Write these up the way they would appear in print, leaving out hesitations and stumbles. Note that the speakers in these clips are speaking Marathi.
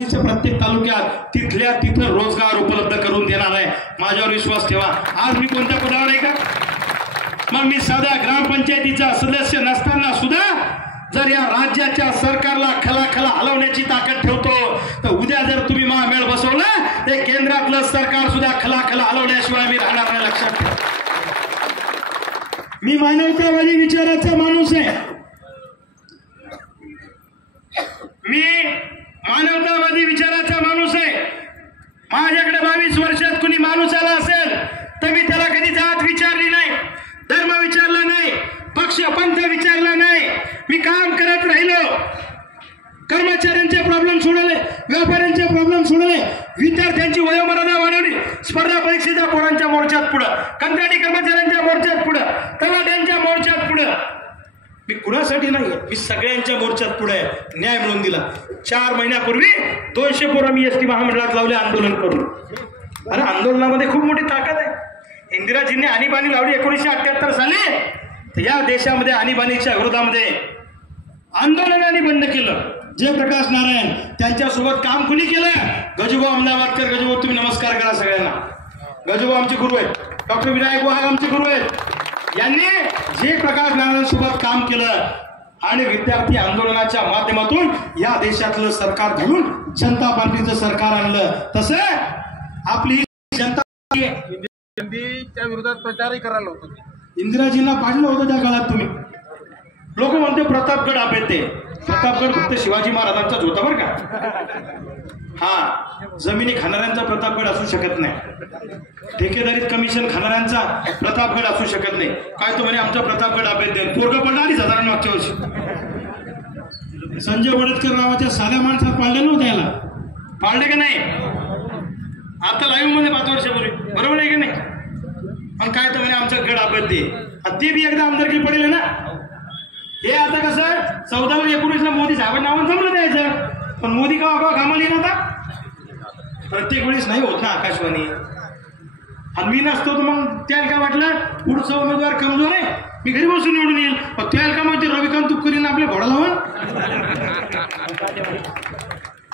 प्रत्येक तालुक्यात तिथल्या तिथं रोजगार उपलब्ध करून देणार आहे। माझ्यावर विश्वास ठेवा। आज मी कोणत्या पदावर आहे का? मग मी साधा ग्रामपंचायतीचा सदस्य नसताना सुद्धा जर या राज्याच्या सरकारला खलाखला हलवण्याची ताकद ठेवतो, तर उद्या जर तुम्ही महामेळ बसवला ते केंद्रातलं सरकार सुद्धा खलाखला हलवल्याशिवाय मी राहणार नाही, लक्षात ठेवा। मी मानवतावादी विचाराचा माणूस आहे। मी मानवतावादी विचाराचा माणूस आहे। माझ्याकडे 22 वर्षात कुणी माणूस आला असेल तर मी त्याला कधी जात विचारली नाही, धर्म विचारला नाही, पक्ष पंथ विचारला नाही। मी काम करत राहिलो, कर्मचाऱ्यांचे प्रॉब्लेम सोडवले, व्यापाऱ्यांचे प्रॉब्लेम सोडवले, विद्यार्थ्यांची वयोमर्यादा वाढवली, स्पर्धा परीक्षेच्या पोरांच्या मोर्चात पुढे, कंत्राटी कर्मचाऱ्यांच्या मोर्चात पुढे, तलाट्यांच्या मोर्चात पुढे। मी कुणासाठी नाही, मी सगळ्यांच्या मोर्चात पुढे न्याय मिळवून दिला। 4 महिन्यापूर्वी 200 पोरं मी एसटी महामंडळात लावले आंदोलन करून। अरे आंदोलनामध्ये खूप मोठी ताकद आहे। इंदिराजींनी आणीबाणी लावली 1978 साली, तर या देशामध्ये आणीबाणीच्या विरोधामध्ये आंदोलनाने बंद केलं। जयप्रकाश नारायण त्यांच्यासोबत काम कुणी केलं? गजूभाऊ अहमदाबादकर। गजूभाऊ तुम्ही नमस्कार करा सगळ्यांना। गजूभाऊ आमचे गुरु आहेत, डॉक्टर विनायक वाघ आमचे गुरु आहेत। यांनी जयप्रकाश नारायण सोबत काम केलं आणि विद्यार्थी आंदोलनाच्या माध्यमातून या देशातलं सरकार घालून जनता पार्टीचं सरकार आणलं। तसं आपली जनता त्या विरोधात प्रचारही करायला होतो। इंदिराजींना पाडलं होतं त्या काळात। तुम्ही लोक म्हणते प्रतापगड आपे, ते प्रतापगड फक्त शिवाजी महाराजांचाच होता बरं का। हा, जमिनी खाणाऱ्यांचा प्रतापगड असू शकत नाही, ठेकेदारीत कमिशन खाणाऱ्यांचा प्रतापगड असू शकत नाही। काय तो म्हणे आमचा प्रतापगड आपे दे, पोरग पडला 2,000 मागच्या वर्षी। संजय वडतकर नावाच्या साध्या माणसात पाळले नव्हते, याला पाळले का नाही? आता लाईव्ह मध्ये 5 वर्षापूर्वी, बरोबर आहे की नाही? आणि काय तो म्हणे आमचा गड आपत दे, ते बी एकदा आमदारकी पडेल ना। हे आता कसं 14 व 19 मोदी साहेब नावानं जमलं द्यायचं, पण मोदी का कामाला येईन आता? प्रत्येक वेळेस नाही होत ना आकाशवाणी। आणि मी नसतो तर मग त्याला काय वाटलं पुढचा उमेदवार कमजोर आहे, मी घरी बसून निवडून येईल। त्याला का माहिती रविकांत तुपकरीनं आपल्या घोडा लावून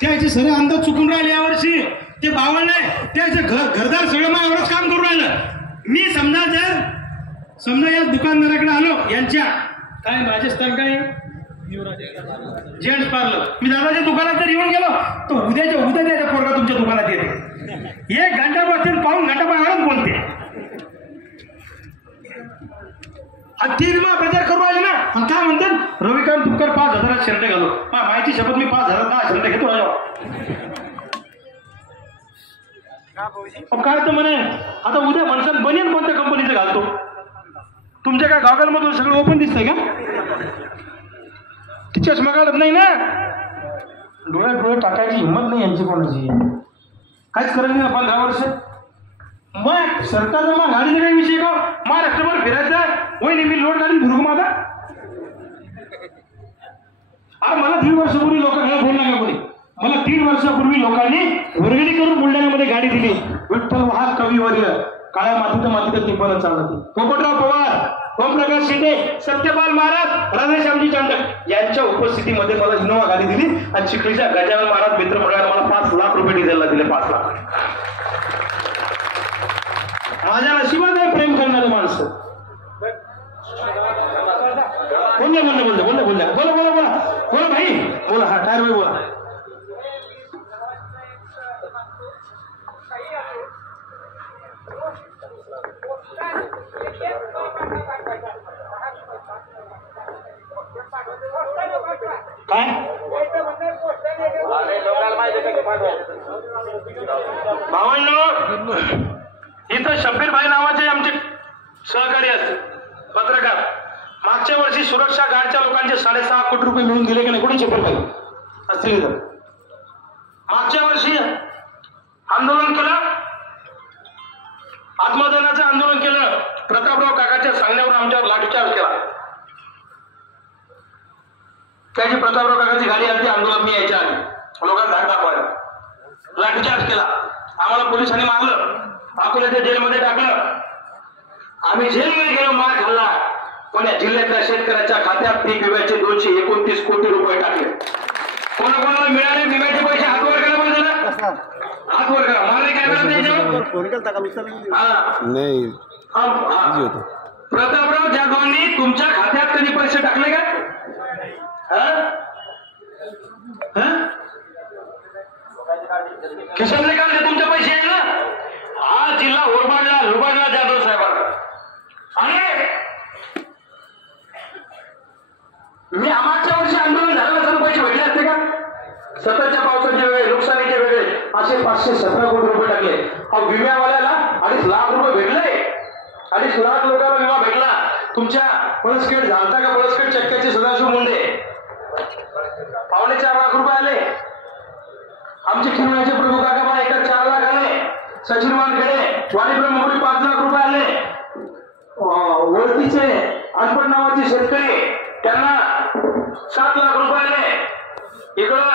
त्याचे सगळे अंदाज चुकून राहिले यावर्षी। ते बावळ नाही, त्याचं घरदार सगळं माझ्यावरच काम करून राहिलं। मी समजा या दुकानदाराकडे आलो, यांच्या काय राजस्थान काय जेंट्स पार्लर, मी दादाच्या दुकानात जर येऊन गेलो तर उद्या त्याच्या पोरगा तुमच्या दुकानात येते। 1 घंटा बसून पाऊण घंटा माझ्यावरच बोलते। ती मग प्रचार करू राहिले ना, मग काय म्हणतात रविकांत तुपकर 5,000 शर्ट घालो। माहिती शपथ मी 5,010 शर्ट घेतो काय तर म्हणे आता उद्या म्हणसान बनियन कोणत्या कंपनीचं घालतो? तुमच्या काय गॉगल मधून सगळं ओपन दिसतंय का? ती चष्मा काढत नाही ना, डोळे टाकायची हिंमत नाही यांची कोणाची, काहीच करत नाही 15 वर्ष। मग सरकारचा मग गाडीचा काही विषय का? महाराष्ट्रभर फिरायचा वय मी लोड गाडी भुरुग माझा। अरे मला 3 वर्षापूर्वी लोकांना बोलला का कोणी? मला 3 वर्षापूर्वी लोकांनी वर्गणी करून बुलढाण्यामध्ये गाडी दिली। विठ्ठल वाघ कविवर्य, काळ्या मातीत टिंबल चालत, पोपटराव पवार, ओमप्रकाश शेटे, सत्यपाल महाराज, राधेश्यामजी चांडक यांच्या उपस्थितीमध्ये मला इनोवा गाडी दिली। आणि चिखलीच्या गजानन महाराज मित्र मंडळाला मला 5 लाख रुपये डिझेलला दिले। 5 लाख माझ्या नशिबात आहे प्रेम करणारे माणसं। बोला भाई, बोला। हा टायर भाई बोला। काय भावांनो, इथं शब्बीर भाई नावाचे आमचे सहकारी असते पत्रकार, मागच्या वर्षी सुरक्षा गार्डच्या लोकांचे 6.5 कोटी रुपये मिळून दिले की नाही? कोणी शब्बीर भाई असतील? मागच्या वर्षी आंदोलन केलं, आत्मदानाचं आंदोलन केलं, प्रतापराव काकाच्या सांगण्यावर आमच्यावर लाठीचार्ज केला। त्याची प्रतापराव काकाची गाडी आली, आंदोलन मी यायच्या आधी लोकांना धाक दाखवायला, लाठीचार्ज केला। आम्हाला पोलिसांनी मारलं, अकोल्याच्या जेलमध्ये टाकलं। आम्ही जेलमध्ये गेलो, मार खाल्ला, पण या जिल्ह्यातल्या शेतकऱ्याच्या खात्यात पीक विम्याचे 229 कोटी रुपये टाकले। कोणाकोणाला मिळाले विम्याचे पैसे हातवर हात वर करा. मारले काय वेळा त्याच्यावर फोन केलता का उचलला नाही प्रतापराव जाधवांनी तुमच्या खात्यात कधी पैसे टाकले का? खिशातले काढले तुमचे पैसे आहे ना? हा जिल्हा हुरबाडला जाधव साहेबांना. आणि मी मागच्या वर्षी आंदोलन झालं नसेल पैसे भेटले असते का? सततच्या पावसाचे वेगळे, नुकसानीचे वेगळे, असे 517 कोटी रुपये टाकले. विम्यावाल्याला 2.5 लाख रुपये भेटले. 2.5 लाख लोकांना विमा भेटला. तुमच्या पळसखेड झालता का पळसखेड चक्क्याचे सदाशिव मुंडे 4.25 लाख रुपये आले. आमचे खिरण्याचे प्रभू काका एका 4 लाख आले. सचिन वानखेडे वाणी ब्रह्मपुरी 5 लाख रुपये आले. वळतीचे अनपड नावाचे शेतकरी त्यांना 7 लाख रुपये आले. इकडं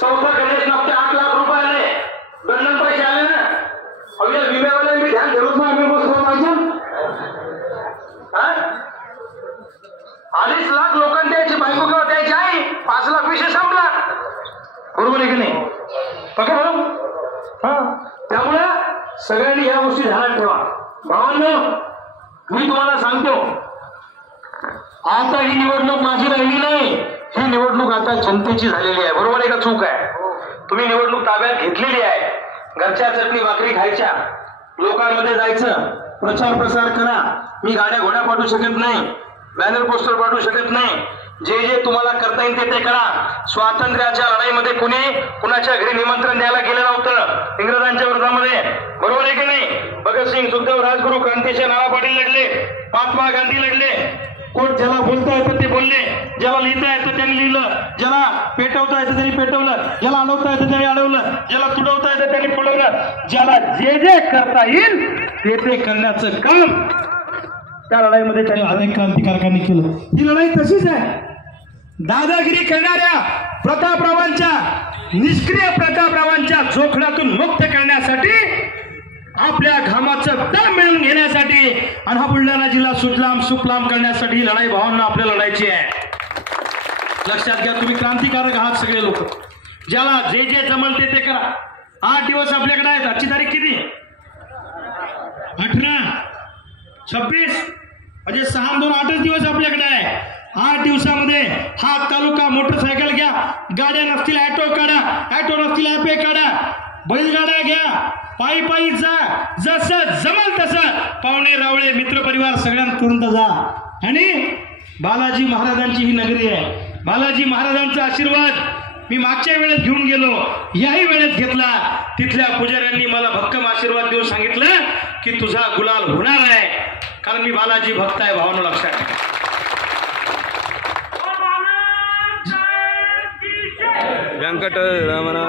चौथा गणेश नफ्ते 8 लाख रुपये आले. गणन पैसे आले ना. अगदी विम्यावाले मी ध्यान ठेवत नाही. आम्ही बसलो पाहिजे. 2.5 लाख लोकांना द्यायची, बायको किंवा द्यायची आहे. 5 लाख विषय संपला. बरोबर आहे की नाही? बघा बरोबर. त्यामुळे सगळ्यांनी या गोष्टी ध्यानात ठेवा. भावांनो, मी तुम्हाला सांगतो, आता ही निवडणूक माझी राहिली नाही. ही निवडणूक आता जनतेची झालेली आहे. बरोबर आहे का चूक आहे? तुम्ही निवडणूक ताब्यात घेतलेली आहे. घरच्या चटणी भाकरी खायच्या, लोकांमध्ये जायचं, प्रचार प्रसार करा. मी गाड्या घोड्या पाठवू शकत नाही, बॅनर पोस्टर पाठवू शकत नाही. जे जे तुम्हाला करता येईल ते करा. स्वातंत्र्याच्या लढाईमध्ये कुणाच्या घरी निमंत्रण द्यायला गेलं नव्हतं इंग्रजांच्या विरोधामध्ये. बरोबर आहे की नाही? भगतसिंग, सुखदेव, राजगुरू, क्रांतिसिंह, नाना पाटील लढले, महात्मा गांधी लढले. कोण ज्याला बोलता येतं ते बोलले, ज्याला लिहिता येतं त्यांनी लिहिलं, ज्याला पेटवता येतं त्यांनी पेटवलं, ज्याला अडवता येतं त्यांनी अडवलं, ज्याला तुडवता येतं त्यांनी तुडवलं. ज्याला जे जे करता येईल ते करण्याचं काम त्या लढाईमध्ये त्यांनी अनेक क्रांतिकारकांनी केलं. ही लढाई तशीच आहे. दादागिरी करणाऱ्या प्रतापरावांच्या, निष्क्रिय प्रतापरावांच्या जोखडातून मुक्त करण्यासाठी, आपल्या घामाचं दम मिळवून घेण्यासाठी आणि हा बुलढाणा जिल्हा सुजलाम सुफलाम करण्यासाठी ही लढाई भावांना आपल्या लढायची आहे. लक्षात घ्या, तुम्ही क्रांतिकारक आहात सगळे लोक. ज्याला जे जे जमल ते करा. 8 दिवस आपल्याकडे आहेत. आजची तारीख किती? 18, 26 म्हणजे 6 2 8च दिवस आपल्याकडे आहे. 8 दिवसामध्ये हा तालुका मोटरसायकल घ्या, गाड्या नसतील ॲटो काढा, ॲटो नसतील ॲपे काढा, बैलगाड्या घ्या, पायी पायी जा, जसं जमल तसं पाहुणे रावळे मित्रपरिवार सगळ्यांपर्यंत जा. आणि बालाजी महाराजांची ही नगरी आहे. बालाजी महाराजांचा आशीर्वाद मी मागच्या वेळेस घेऊन गेलो, याही वेळेस घेतला. तिथल्या पुजाऱ्यांनी मला भक्कम आशीर्वाद देऊन सांगितलं की तुझा गुलाल होणार आहे, कारण मी बालाजी भक्त आहे. भावांनो लक्षात ठेवा. व्यंकट रमणा.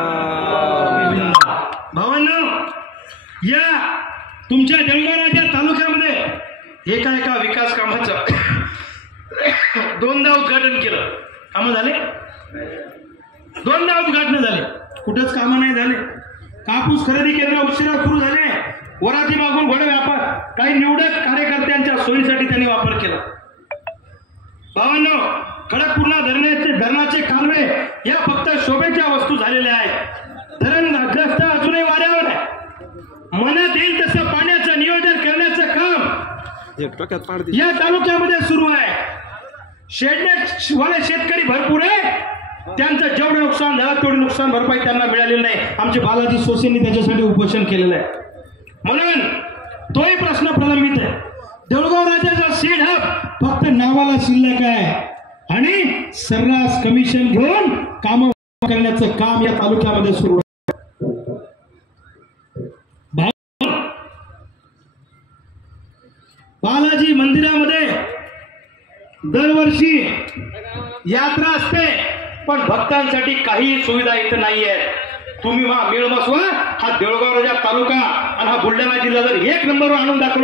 भावांनो, या तुमच्या जळगाव तालुक्यामध्ये एका विकास कामाचं 2दा उद्घाटन केलं. कामं झाले? 2दा उद्घाटन झाले. कुठंच कामं नाही झाले. कापूस खरेदी केंद्र उशिरा सुरू झाले. वराती मागून घोडे व्यापार काही निवडक कार्यकर्त्यांच्या सोयीसाठी त्यांनी वापर केला. भावांनो, खडकपूर्णा धरणाचे कालवे या फक्त शोभेच्या वस्तू झालेल्या आहेत. धरणग्रस्त अजूनही वाऱ्यावर आहे. मनात येईल तसं पाण्याचं नियोजन करण्याचं काम या तालुक्यामध्ये सुरू आहे. शेडने शेतकरी भरपूर आहे. त्यांचं जेवढं नुकसान झालं तेवढी नुकसान भरपाई त्यांना मिळालेली नाही. आमचे बालाजी सोसेंनी त्याच्यासाठी उपोषण केलेलं आहे. म्हणून तोही प्रश्न प्रलंबित आहे. देऊळगाव राजाचा सीड हब फक्त नावाला शिल्लक आहे आणि सर्रास कमिशन घेऊन काम करण्याचं काम या तालुक्यामध्ये सुरू आहे. बालाजी मंदिरामध्ये दरवर्षी यात्रा असते, पण भक्तांसाठी काही सुविधा इथं नाही आहेत. तुम्ही मिळ बसवा. हा देऊळगाव राजा तालुका आणि हा बुलढाणा जिल्हा जर 1 नंबरवर आणून दाखवला